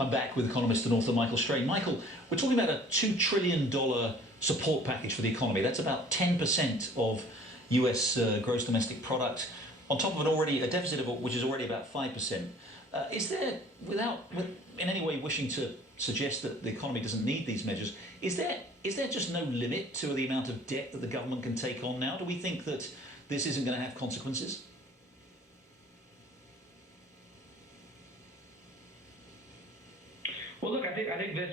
I'm back with Economist and author Michael Strain. Michael, we're talking about a $2 trillion support package for the economy. That's about 10% of US gross domestic product, on top of a deficit of which is already about 5%. Is there, in any way wishing to suggest that the economy doesn't need these measures, is there just no limit to the amount of debt that the government can take on now? Do we think that this isn't going to have consequences? Well, look, I think this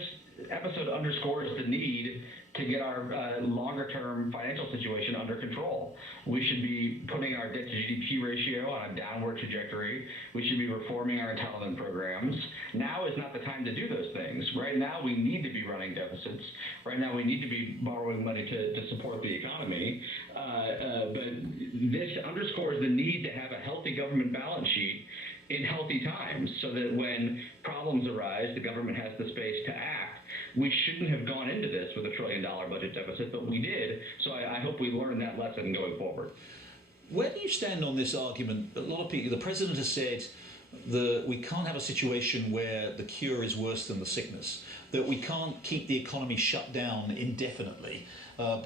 episode underscores the need to get our longer-term financial situation under control. We should be putting our debt to GDP ratio on a downward trajectory. We should be reforming our entitlement programs. Now is not the time to do those things. Right now, we need to be running deficits. Right now, we need to be borrowing money to support the economy. But this underscores the need to have a healthy government balance sheet in healthy times, so that when problems arise, the government has the space to act. We shouldn't have gone into this with a $1 trillion budget deficit, but we did. So I hope we learn that lesson going forward. Where do you stand on this argument? A lot of people, the president has said that we can't have a situation where the cure is worse than the sickness, that we can't keep the economy shut down indefinitely. $1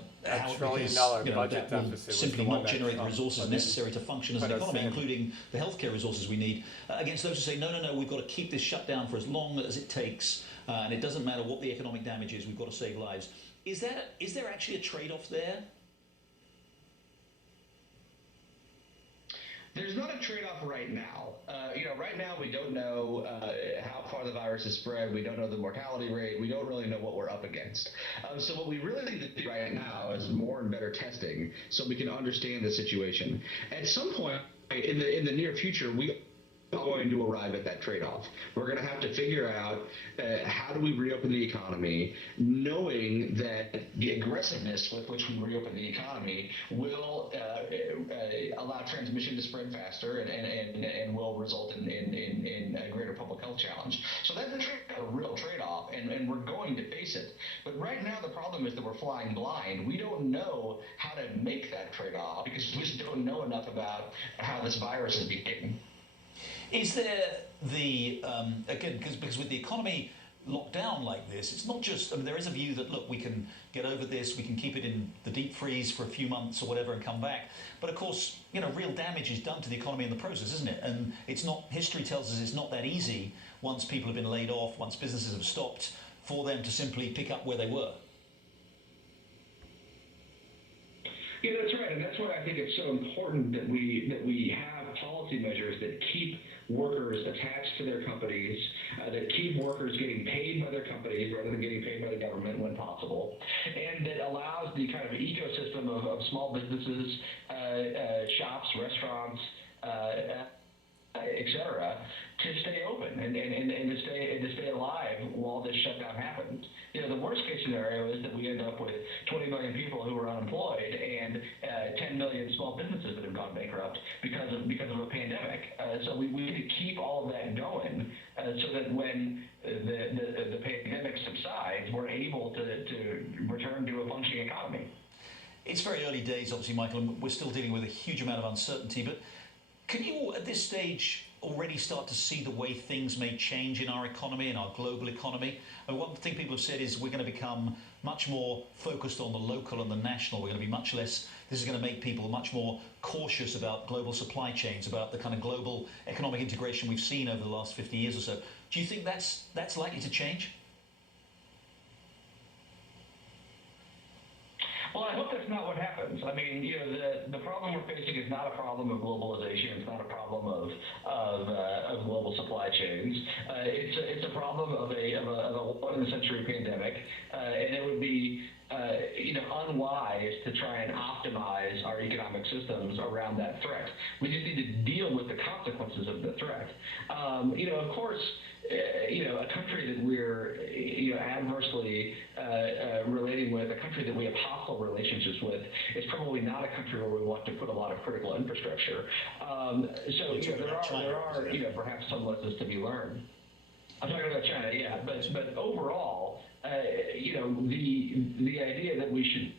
trillion budget that will deficit simply not generate the resources necessary to function as an economy, including the healthcare resources we need, against those who say, no, we've got to keep this shut down for as long as it takes, and it doesn't matter what the economic damage is, we've got to save lives. Is there actually a trade-off there? There's not a trade-off right now. Right now we don't know how far the virus has spread. We don't know the mortality rate. We don't really know what we're up against. So what we really need to do right now is more and better testing, so we can understand the situation. At some point in the near future, we going to arrive at that trade-off. We're going to have to figure out how do we reopen the economy, knowing that the aggressiveness with which we reopen the economy will allow transmission to spread faster and will result in a greater public health challenge. So that's a real trade-off, and we're going to face it. But right now the problem is that we're flying blind. We don't know how to make that trade-off because we just don't know enough about how this virus is behaving. Is there again, because with the economy locked down like this, it's not just, there is a view that, look, we can get over this, we can keep it in the deep freeze for a few months or whatever and come back. But of course, real damage is done to the economy in the process, isn't it? And history tells us it's not that easy once people have been laid off, once businesses have stopped, for them to simply pick up where they were. Yeah, that's right, and that's why I think it's so important that we have policy measures that keep workers attached to their companies, that keep workers getting paid by their companies rather than getting paid by the government when possible, and that allows the kind of ecosystem of small businesses, shops, restaurants, et cetera, to stay open and to stay alive while this shutdown happens. The worst case scenario is that we end up with 20 million people who are unemployed and 10 million small businesses that have gone bankrupt because of a pandemic. So we need to keep all of that going so that when the pandemic subsides, we're able to return to a functioning economy. It's very early days, obviously, Michael, and we're still dealing with a huge amount of uncertainty, but can you, at this stage, already start to see the way things may change in our economy, in our global economy? And one thing people have said is we're going to become much more focused on the local and the national. We're going to be much less, this is going to make people much more cautious about global supply chains, about the kind of global economic integration we've seen over the last 50 years or so. Do you think that's likely to change? Well, I hope that's not what happens. I mean, the problem we're facing is not a problem of globalization. It's not a problem of global supply chains. It's a problem of a one-in-a-century pandemic, and it would be unwise to try and optimize our economic systems around that threat. We just need to deal with the consequences of the threat. Of course, a country that we're adversely relating with, a country that we have hostile relationships with, is probably not a country where we want to put a lot of critical infrastructure. There are perhaps some lessons to be learned. I'm talking about China, yeah, but overall, the idea that we should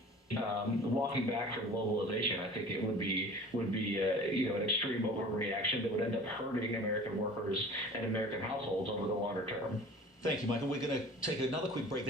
walking back from globalization, I think it would be an extreme overreaction that would end up hurting American workers and American households over the longer term. Thank you, Michael. We're going to take another quick break there.